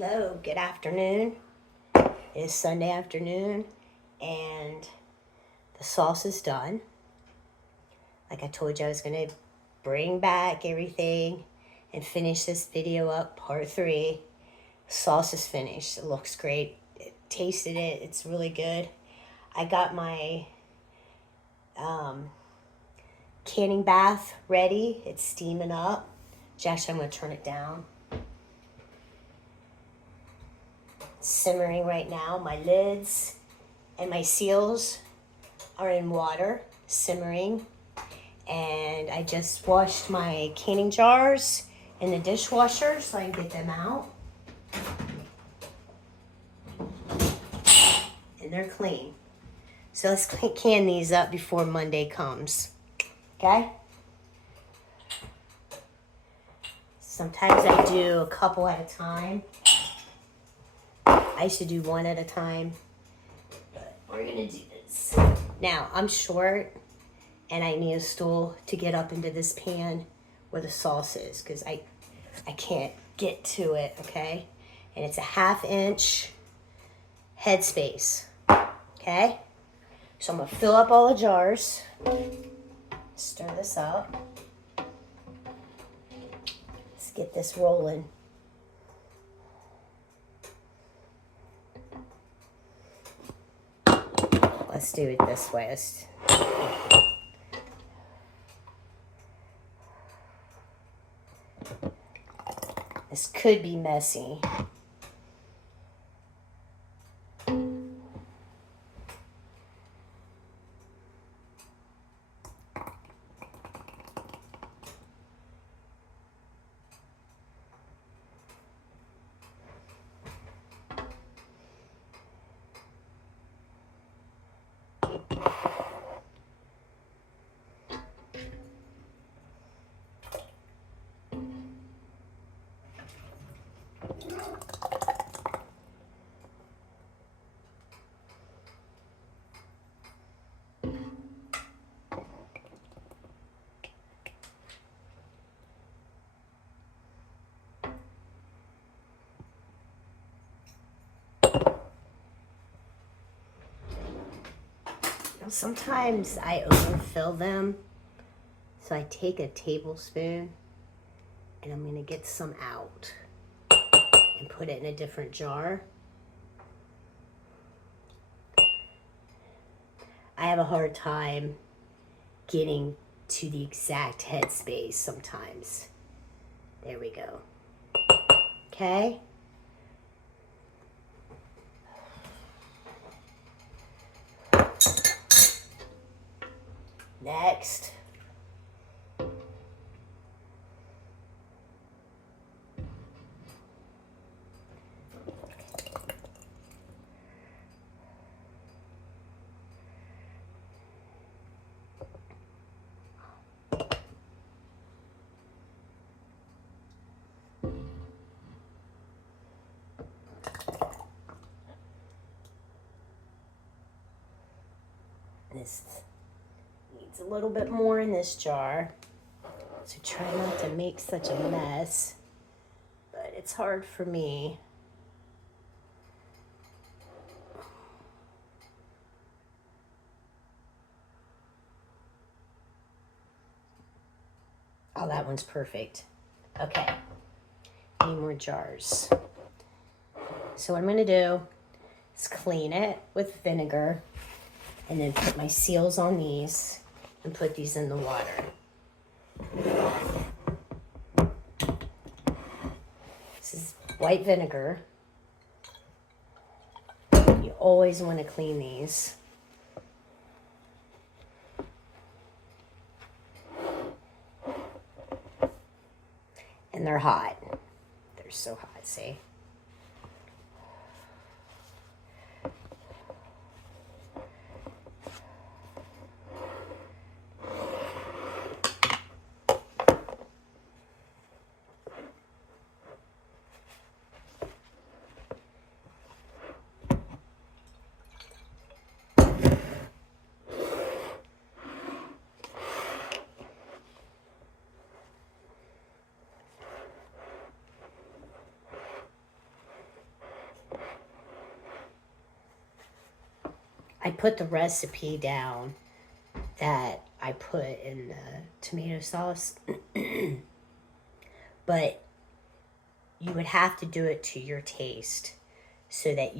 Hello, good afternoon. It's Sunday afternoon and the sauce is done. Like I told you, I was going to bring back everything and finish this video up, part 3. Sauce is finished. It looks great. Tasted it. It's really good. I got my canning bath ready. It's steaming up. Actually, I'm going to turn it down. Simmering right now. My lids and my seals are in water, simmering. And I just washed my canning jars in the dishwasher so I can get them out. And they're clean. So let's can these up before Monday comes. Okay? Sometimes I do a couple at a time. I used to do one at a time. But we're going to do this. Now, I'm short and I need a stool to get up into this pan where the sauce is because I can't get to it, okay? And it's a 1/2 inch headspace, okay? So I'm gonna fill up all the jars, stir this up. Let's get this rolling. Let's do it this way. This could be messy. Sometimes I overfill them, so I take a tablespoon and I'm gonna get some out and put it in a different jar. I have a hard time getting to the exact headspace sometimes. There we go. Okay. Next. This needs a little bit more in this jar. So try not to make such a mess. But it's hard for me. Oh, that one's perfect. Okay. Need more jars. So what I'm going to do is clean it with vinegar and then put my seals on these and put these in the water. This is white vinegar. You always want to clean these. And they're hot. They're so hot, see? I put the recipe down that I put in the tomato sauce, but you would have to do it to your taste so that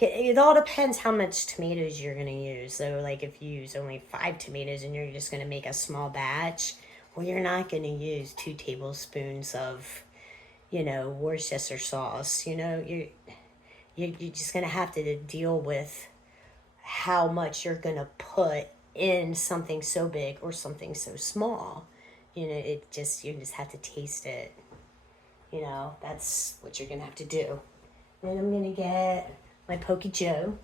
it all depends how much tomatoes you're going to use. So like if you use only 5 tomatoes and you're just going to make a small batch, well, you're not going to use 2 tablespoons of, Worcestershire sauce. You're just going to have to deal with how much you're going to put in something so big or something so small. You just have to taste it. That's what you're going to have to do. Then I'm going to get my Pokey Joe.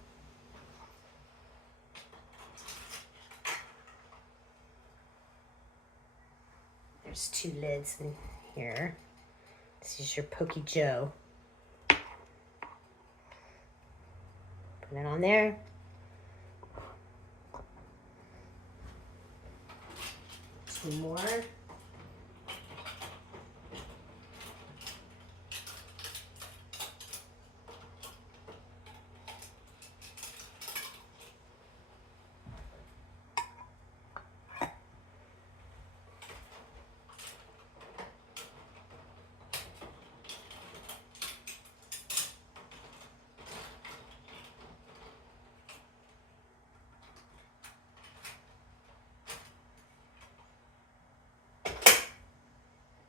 There's 2 lids in here. This is your Pokey Joe. Put it on there. Two more.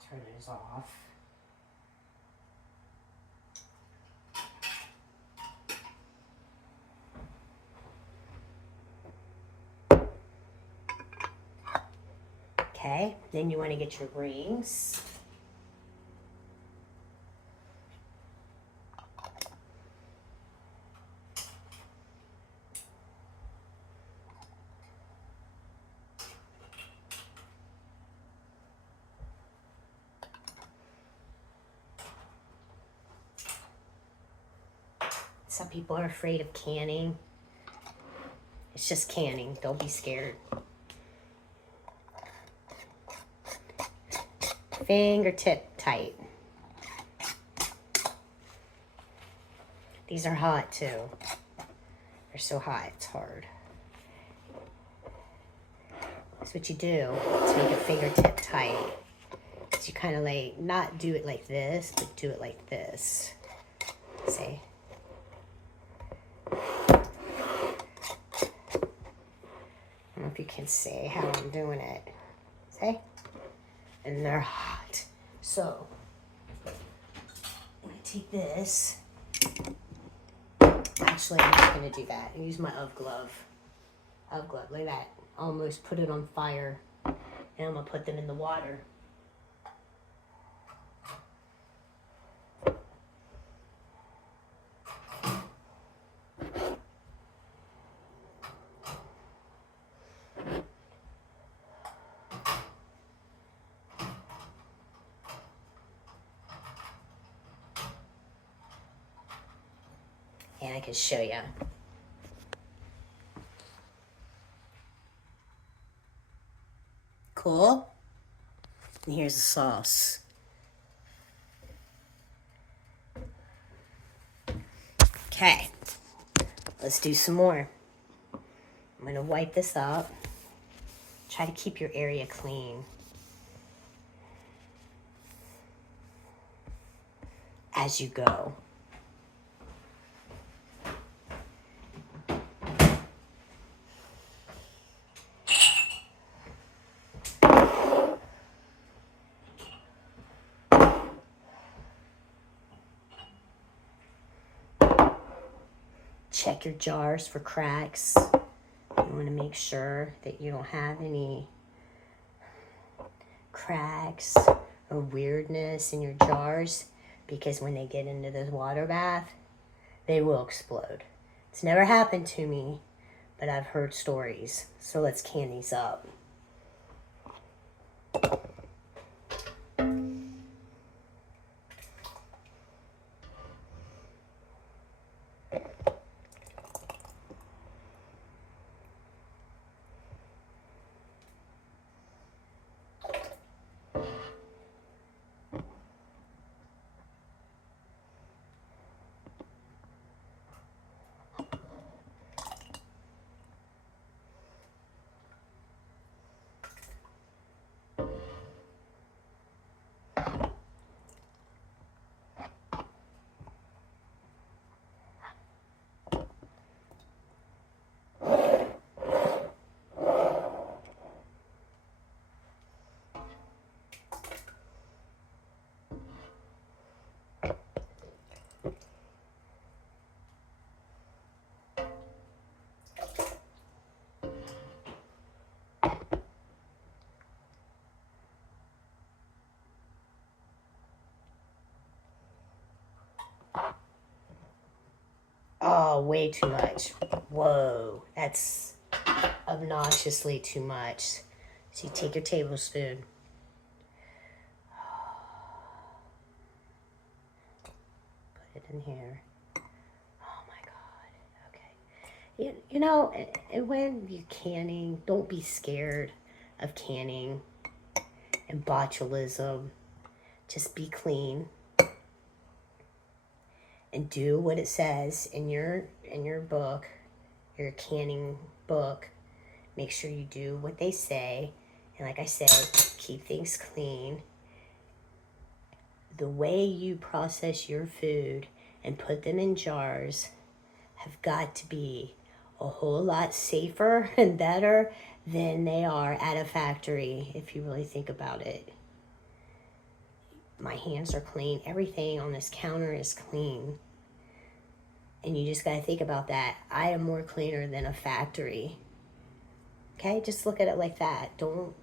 Turn these off. Okay, then you want to get your rings. Some people are afraid of canning. It's just canning. Don't be scared. Fingertip tight. These are hot too. They're so hot, it's hard. That's what you do to make a fingertip tight. So you kind of like, not do it like this, but do it like this. See? I don't know if you can see how I'm doing it. See? And they're hot. So, I'm going to take this. Actually, I'm not going to do that. I use my UV glove. UV glove, look at that. Almost put it on fire. And I'm going to put them in the water. And I can show you. Cool. And here's the sauce. Okay. Let's do some more. I'm going to wipe this up. Try to keep your area clean. As you go. Check your jars for cracks. You want to make sure that you don't have any cracks or weirdness in your jars, because when they get into the water bath, they will explode. It's never happened to me, but I've heard stories. So let's can these up. Oh, way too much. Whoa, that's obnoxiously too much. So you take your tablespoon. Put it in here. Oh my God. Okay. You know, and when you're canning, don't be scared of canning and botulism. Just be clean and do what it says in your book, your canning book. Make sure you do what they say. And like I said, keep things clean. The way you process your food and put them in jars have got to be a whole lot safer and better than they are at a factory, if you really think about it. My hands are clean. Everything on this counter is clean. And you just got to think about that. I am more cleaner than a factory. Okay, just look at it like that. Don't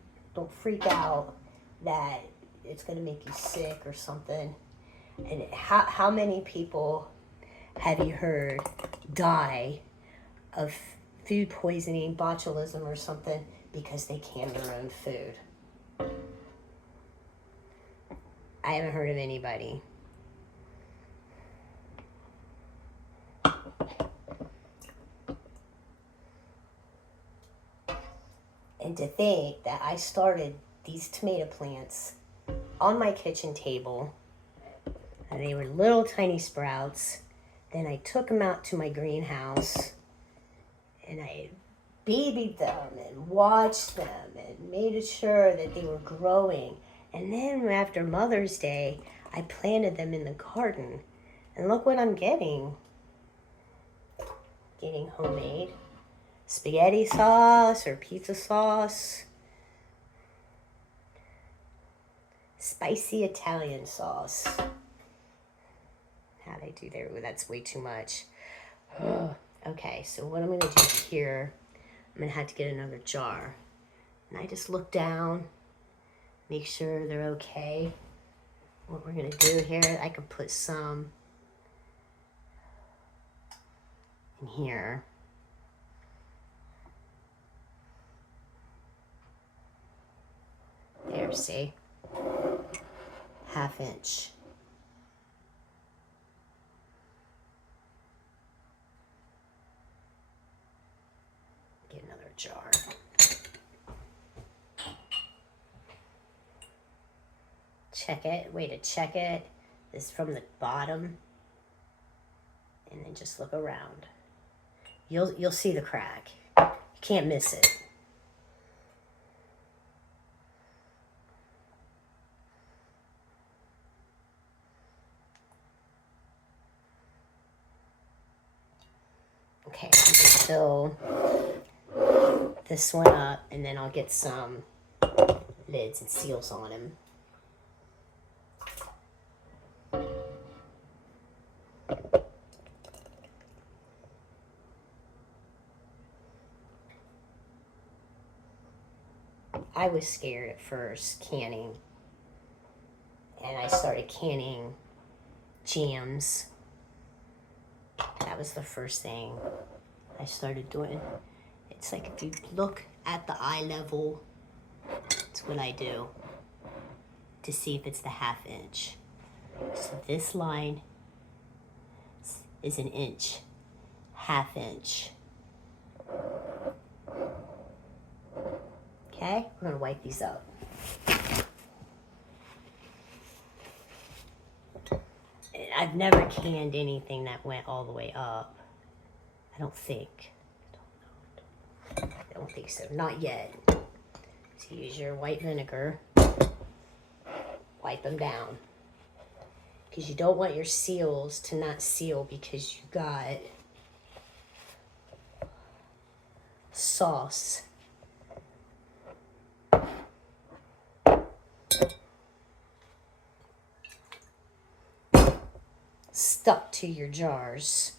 freak out that it's going to make you sick or something. And how many people have you heard die of food poisoning, botulism or something because they canned their own food? I haven't heard of anybody. And to think that I started these tomato plants on my kitchen table, and they were little tiny sprouts. Then I took them out to my greenhouse, and I babied them and watched them and made sure that they were growing. And then after Mother's Day, I planted them in the garden. And look what I'm getting. Getting homemade spaghetti sauce or pizza sauce. Spicy Italian sauce. How'd I do there? Ooh, that's way too much. Okay, so what I'm going to do here, I'm going to have to get another jar. And I just look down, make sure they're okay. What we're going to do here, I could put some in here. There, see? 1/2 inch. Get another jar. Check it. Way to check it is from the bottom, and then just look around. You'll see the crack. You can't miss it. Okay, I'm gonna fill this one up, and then I'll get some lids and seals on them. I was scared at first canning, and I started canning jams. That was the first thing I started doing. It's like if you look at the eye level, that's what I do to see if it's the 1/2 inch. So this line is 1 inch, 1/2 inch. Okay, we're gonna wipe these up. I've never canned anything that went all the way up. I don't think. I don't think so. Not yet. So use your white vinegar. Wipe them down. Because you don't want your seals to not seal because you got sauce. Stuck to your jars.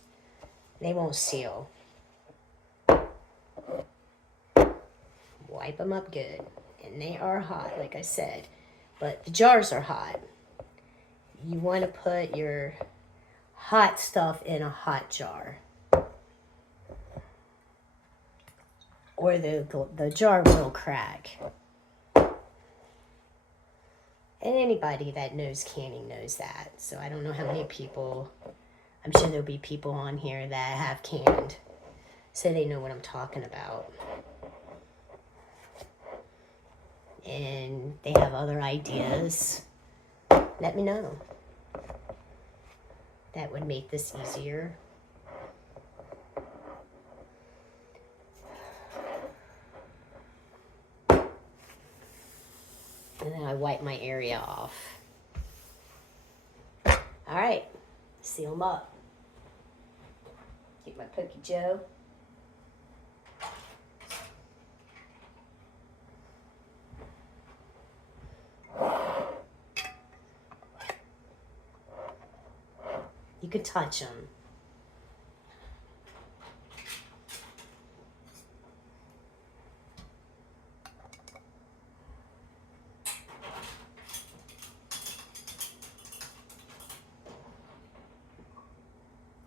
They won't seal. Wipe them up good. And they are hot, like I said. But the jars are hot. You want to put your hot stuff in a hot jar. or the jar will crack. And anybody that knows canning knows that. So I don't know how many people, I'm sure there'll be people on here that have canned, so they know what I'm talking about. And they have other ideas, let me know. That would make this easier. And then I wipe my area off. All right, seal them up. Get my Cookie Joe. You can touch them.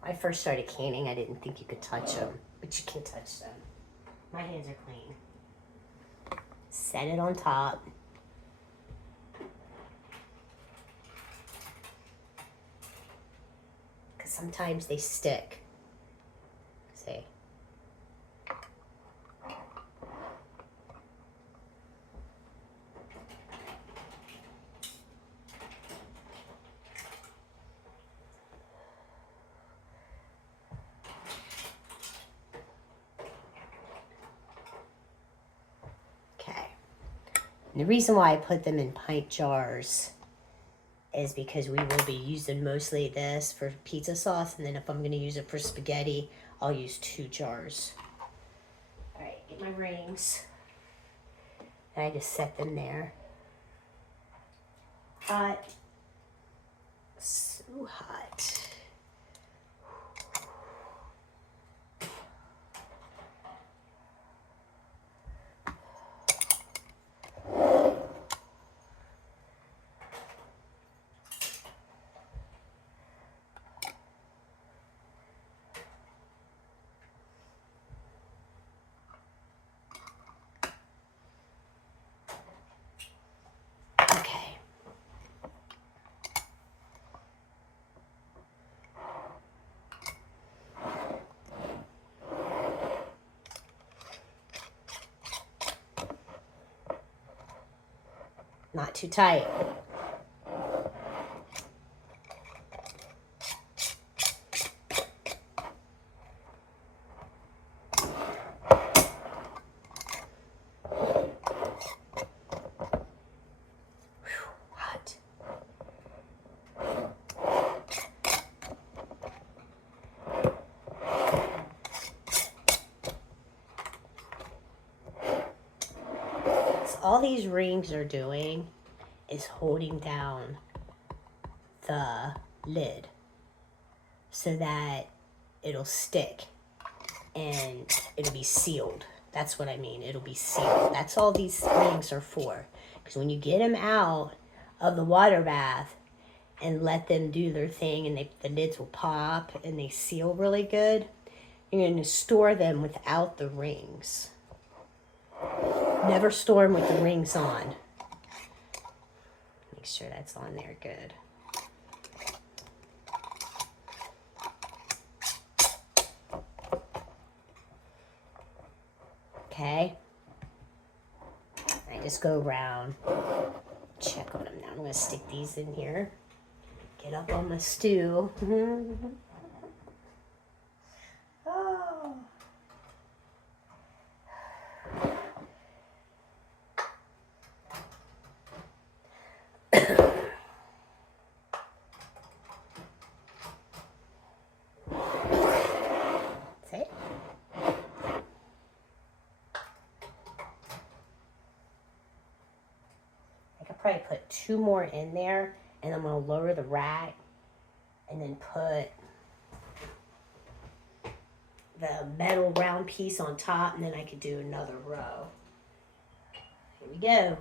When I first started canning, I didn't think you could touch them, but you can touch them. My hands are clean. Set it on top. Because sometimes they stick. See? And the reason why I put them in pint jars is because we will be using mostly this for pizza sauce, and then if I'm going to use it for spaghetti, I'll use 2 jars. All right, get my rings. And I just set them there. Hot. So hot. Not too tight. Hot. So all these rings are doing is holding down the lid so that it'll stick and it'll be sealed. That's what I mean. It'll be sealed. That's all these rings are for. Because when you get them out of the water bath and let them do their thing, and the lids will pop and they seal really good, you're going to store them without the rings. Never store them with the rings on. Make sure that's on there good. Okay. I just go around, check on them now. I'm going to stick these in here. Get up on the stew. Oh. Probably put 2 more in there, and I'm going to lower the rack and then put the metal round piece on top, and then I could do another row. Here we go.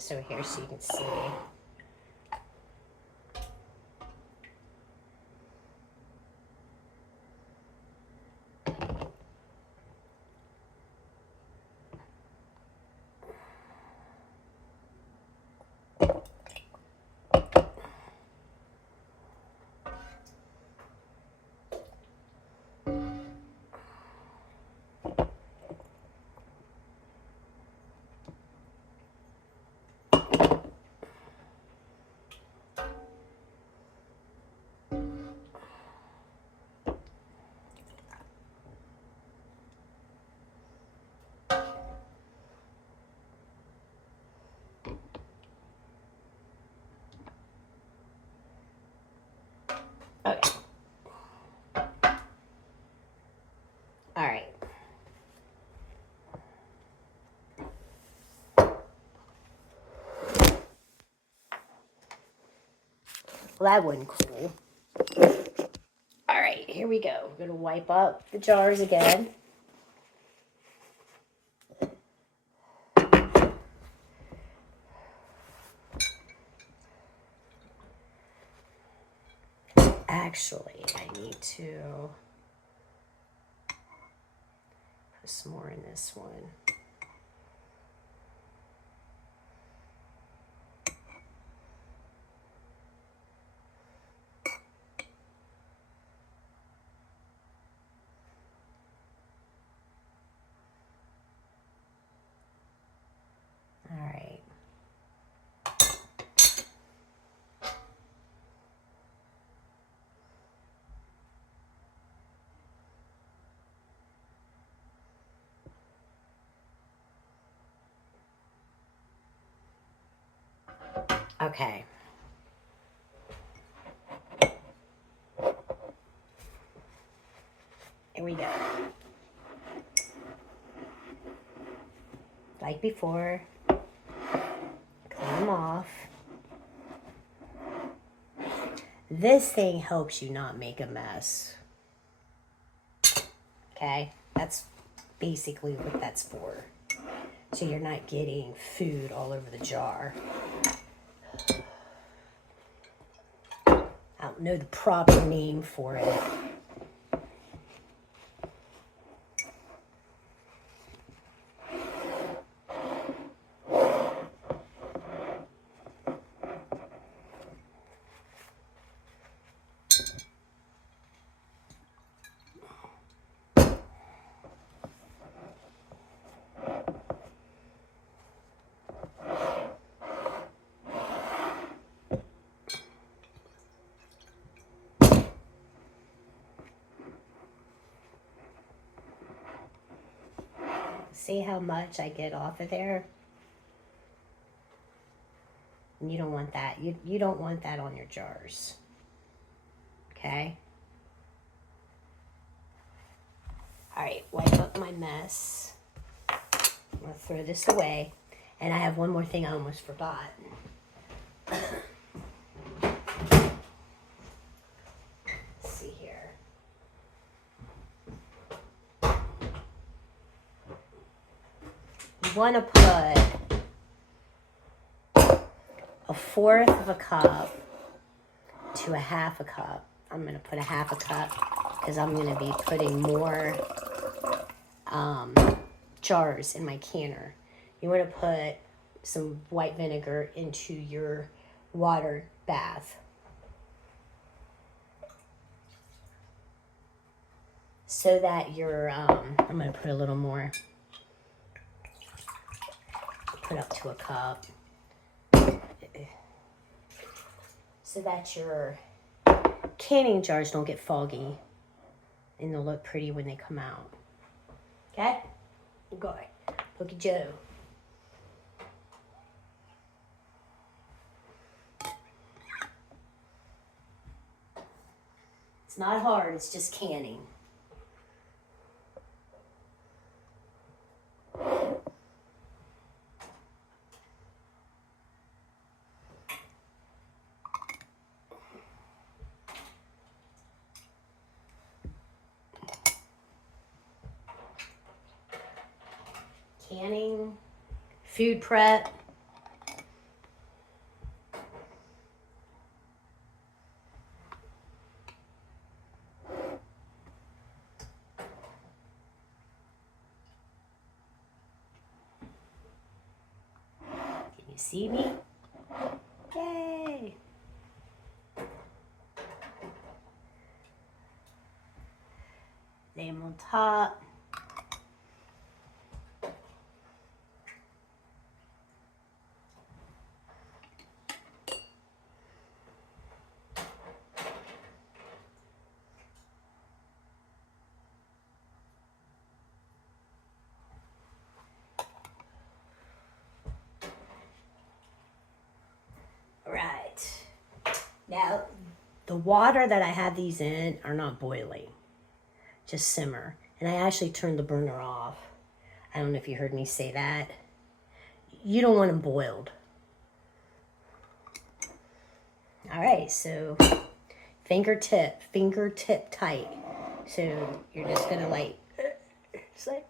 this over here so you can see. Okay. All right. Well, that wasn't cool. All right, here we go. We're going to wipe up the jars again. Actually, I need to put some more in this one. All right. Okay. Here we go. Like before, clean them off. This thing helps you not make a mess. Okay? That's basically what that's for. So you're not getting food all over the jar. I don't know the proper name for it. See how much I get off of there? And you don't want that. You don't want that on your jars. Okay? Alright, wipe up my mess. I'm going to throw this away. And I have one more thing I almost forgot. Let's see here. You want to put a fourth of a cup to a half a cup. I'm going to put a half a cup because I'm going to be putting more jars in my canner. You want to put some white vinegar into your water bath. So that your, I'm going to put a little more. Put up to a cup. So that your canning jars don't get foggy and they'll look pretty when they come out. Okay? Go. Pokey Joe. It's not hard, it's just canning. Canning, food prep, see me? Yay! Lay them on top. Right. Now, the water that I have these in are not boiling. Just simmer. And I actually turned the burner off. I don't know if you heard me say that. You don't want them boiled. All right, so fingertip tight. So you're just gonna like, just like,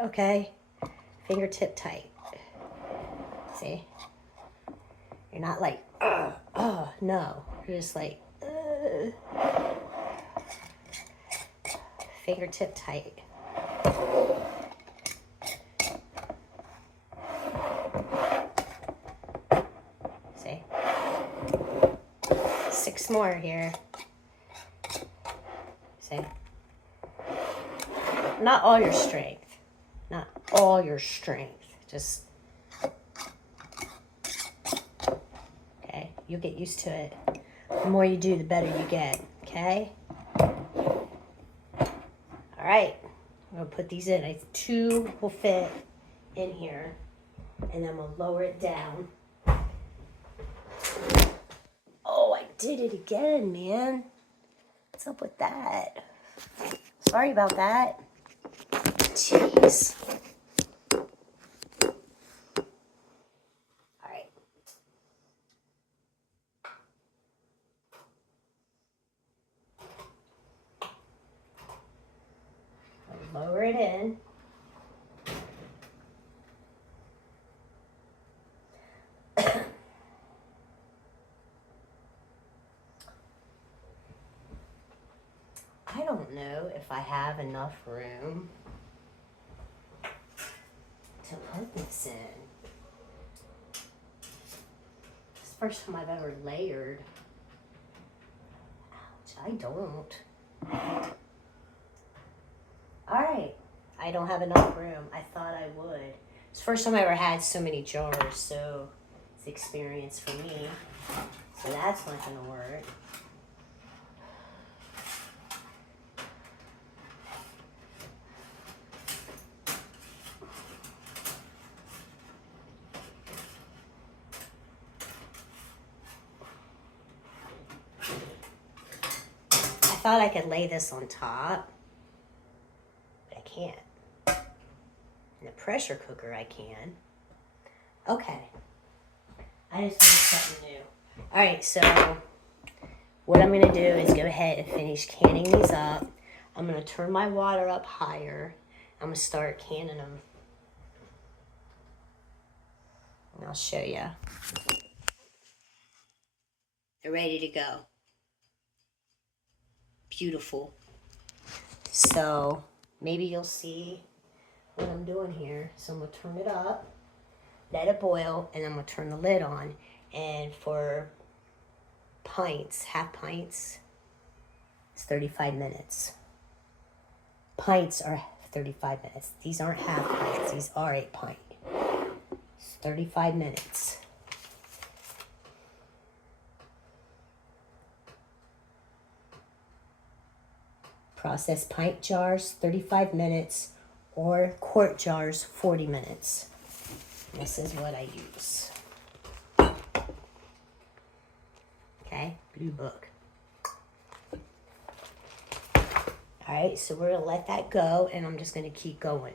okay, fingertip tight. See? You're not like, no. You're just like, fingertip tight. See? 6 more here. See? Not all your strength. Not all your strength. Just, okay? You'll get used to it. The more you do, the better you get. Okay? All right. I'm going to put these in. 2 will fit in here. And then I'm going to lower it down. Oh, I did it again, man. What's up with that? Sorry about that. Jeez. All right. I'll lower it in. I don't know if I have enough room to put this in. It's the first time I've ever layered. Ouch, I don't. Alright, I don't have enough room. I thought I would. It's the first time I ever had so many jars, so it's experience for me. So that's not gonna work. I thought I could lay this on top, but I can't. In the pressure cooker, I can. Okay. I just need something new. All right, so what I'm gonna do is go ahead and finish canning these up. I'm gonna turn my water up higher. I'm gonna start canning them. And I'll show you. They're ready to go. Beautiful. So maybe you'll see what I'm doing here. So I'm gonna turn it up, let it boil, and I'm gonna turn the lid on. And for pints, half pints, it's 35 minutes. Pints are 35 minutes. These aren't half pints, these are a pint. It's 35 minutes. Process pint jars, 35 minutes, or quart jars, 40 minutes. This is what I use. Okay, Blue Book. All right, so we're gonna let that go, and I'm just gonna keep going.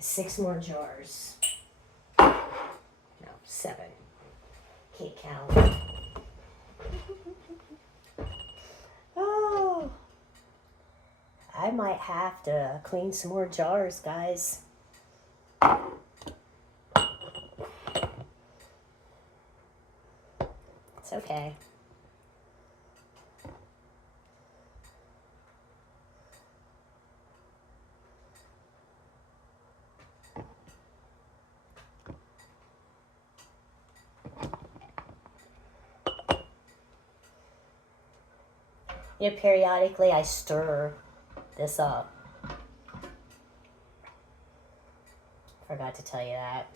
6 more jars. No, 7. Can't count. Oh, I might have to clean some more jars, guys. It's okay. You know, periodically I stir this up. Forgot to tell you that.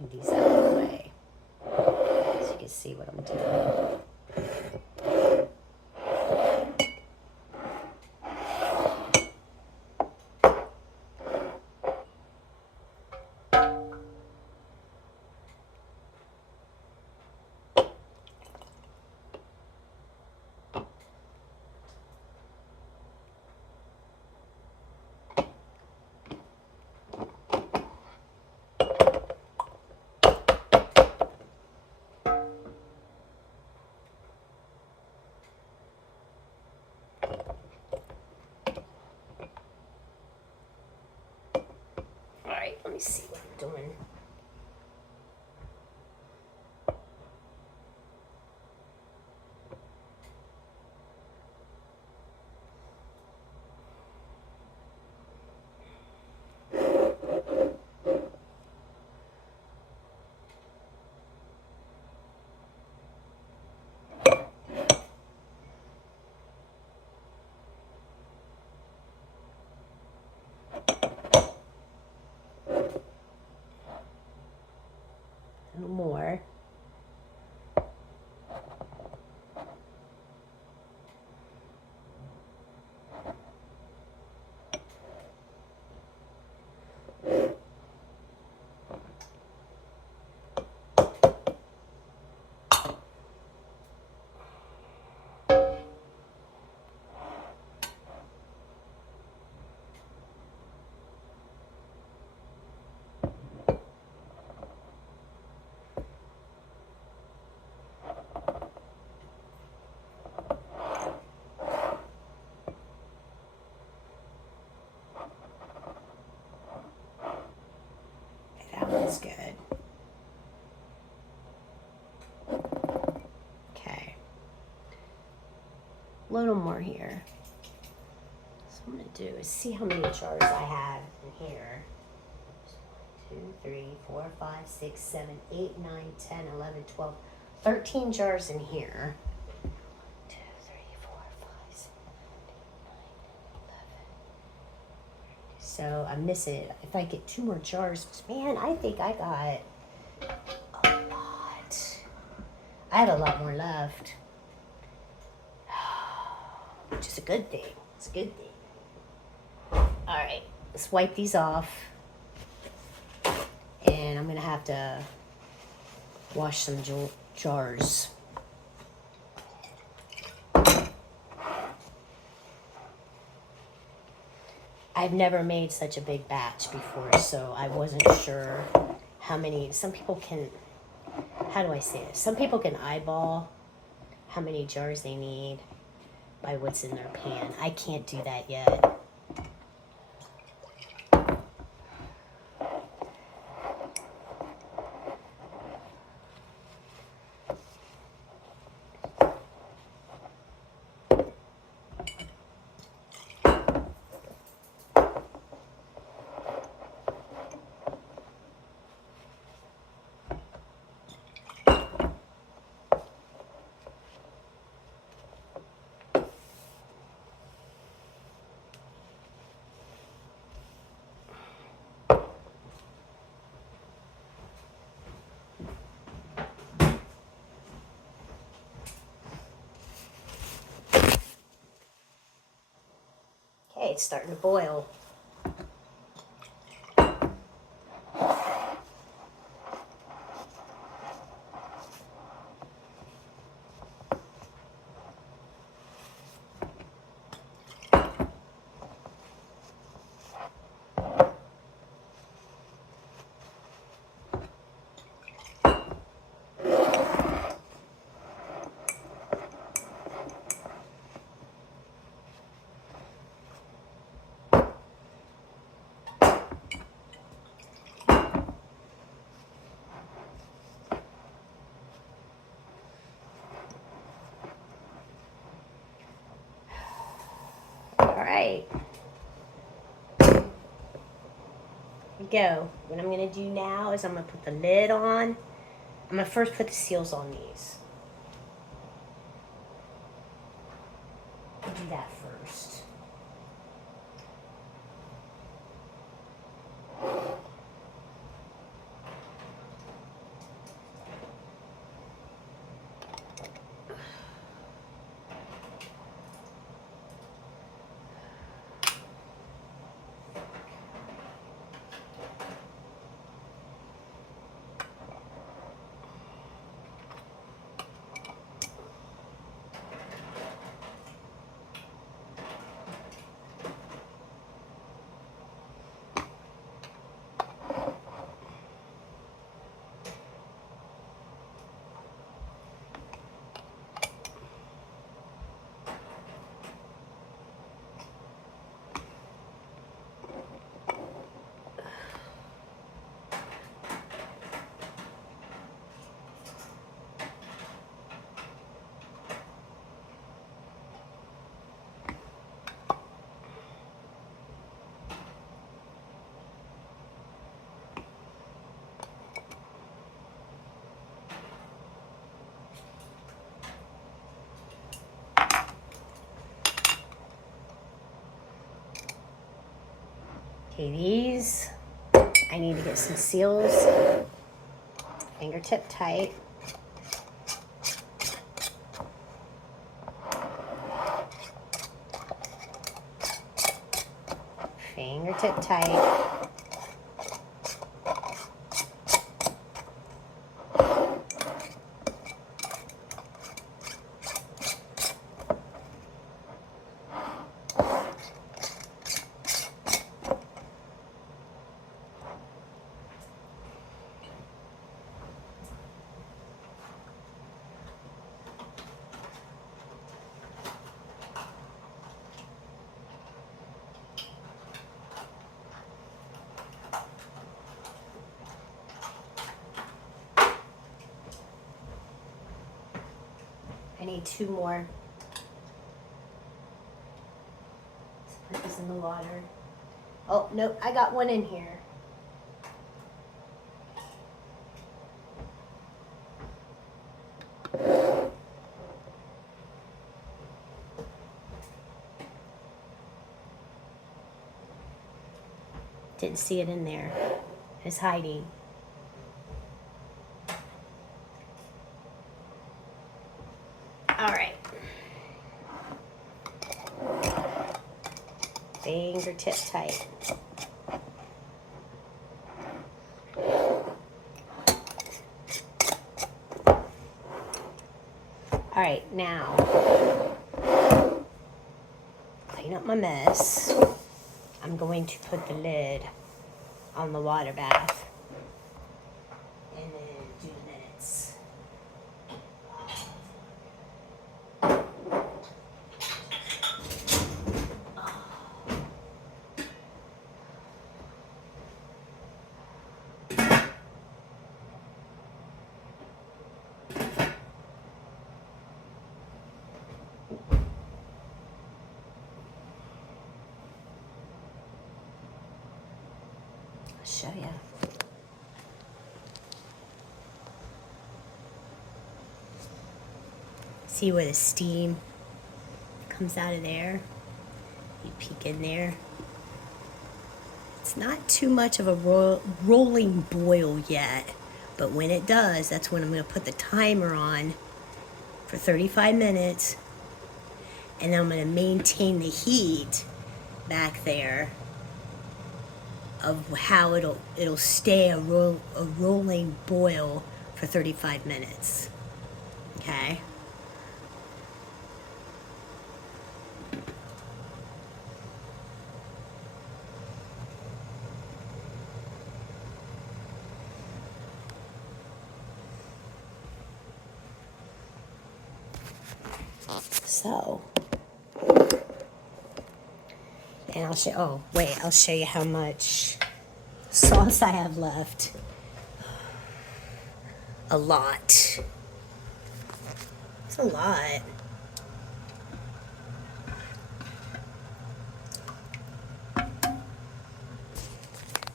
Move these out of the way so you can see what I'm doing. Alright, let me see what I'm doing. A little more. That one's good. Okay. A little more here. So what I'm going to do is see how many jars I have in here. 1, 2, 3, 4, 5, 6, 7, 8, 9, 10, 11, 12, 13 jars in here. 1, 2, 3, 4, 5, 6, 7, 8, 9, 10, 11. So I'm missing, if I get 2 more jars, man, I think I got a lot. I have a lot more left. Which is a good thing. It's a good thing. Alright, let's wipe these off. And I'm going to have to wash some jars. I've never made such a big batch before, so I wasn't sure how many. Some people can, how do I say this? Some people can eyeball how many jars they need by what's in their pan. I can't do that yet. it's starting to boil. Alright. Here we go. What I'm going to do now is I'm going to put the lid on. I'm going to first put the seals on these. I'll do that first. Okay, these, I need to get some seals, fingertip tight. Fingertip tight. I need 2 more. Let's put this in the water. Oh, nope, I got 1 in here. Didn't see it in there. It's hiding. All right. Fingertip tight. All right, now clean up my mess. I'm going to put the lid on the water bath and then do the minutes. I'll show you. See where the steam comes out of there? You peek in there. It's not too much of a rolling boil yet, but when it does, that's when I'm going to put the timer on for 35 minutes, and I'm going to maintain the heat back there of how it'll stay a rolling boil for 35 minutes. Okay. So, and I'll show, oh wait, I'll show you how much sauce I have left. A lot. It's a lot.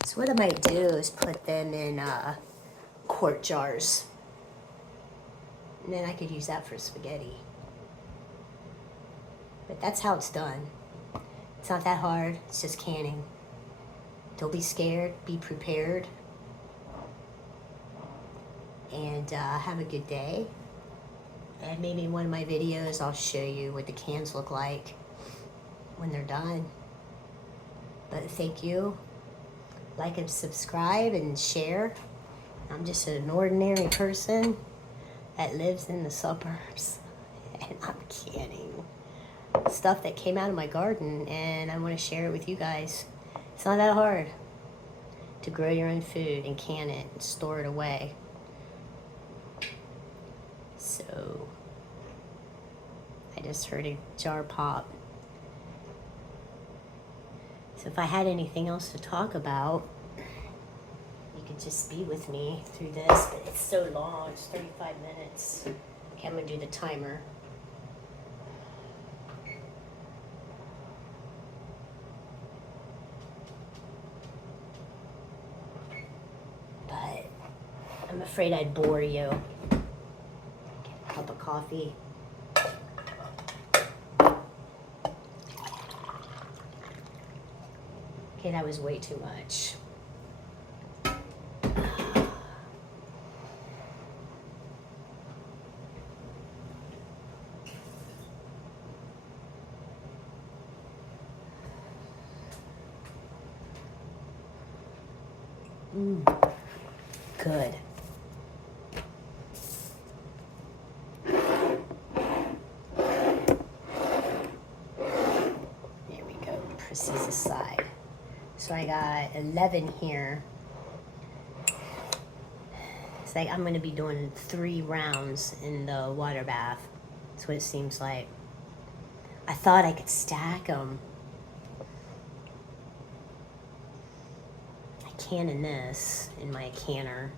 So what I might do is put them in quart jars. And then I could use that for spaghetti. But that's how it's done. It's not that hard, it's just canning. Don't be scared, be prepared. And have a good day. And maybe in one of my videos I'll show you what the cans look like when they're done. But thank you. Like and subscribe and share. I'm just an ordinary person that lives in the suburbs. And I'm canning stuff that came out of my garden, and I want to share it with you guys. It's not that hard to grow your own food and can it and store it away. So I just heard a jar pop. So if I had anything else to talk about, you could just be with me through this, but it's so long, it's 35 minutes. Okay, I'm gonna do the timer. But I'm afraid I'd bore you. Get a cup of coffee. Okay, that was way too much. Good. There we go. Press these aside. So I got 11 here. It's like I'm going to be doing 3 rounds in the water bath. That's what it seems like. I thought I could stack them. I can in this, in my canner,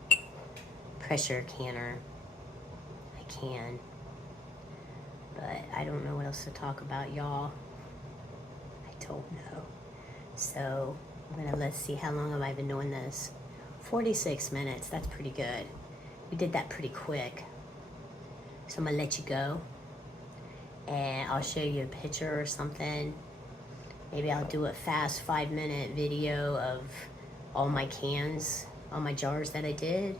pressure canner. I can. But I don't know what else to talk about, y'all. I don't know. So let's see, how long have I been doing this? 46 minutes, that's pretty good. We did that pretty quick. So I'm gonna let you go. And I'll show you a picture or something. Maybe I'll do a fast 5-minute video of all my cans, all my jars that I did.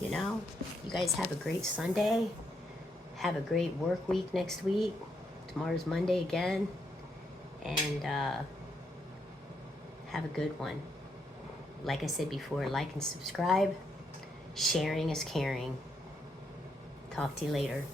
You know, you guys have a great Sunday. Have a great work week next week. Tomorrow's Monday again. And have a good one. Like I said before, like and subscribe. Sharing is caring. Talk to you later.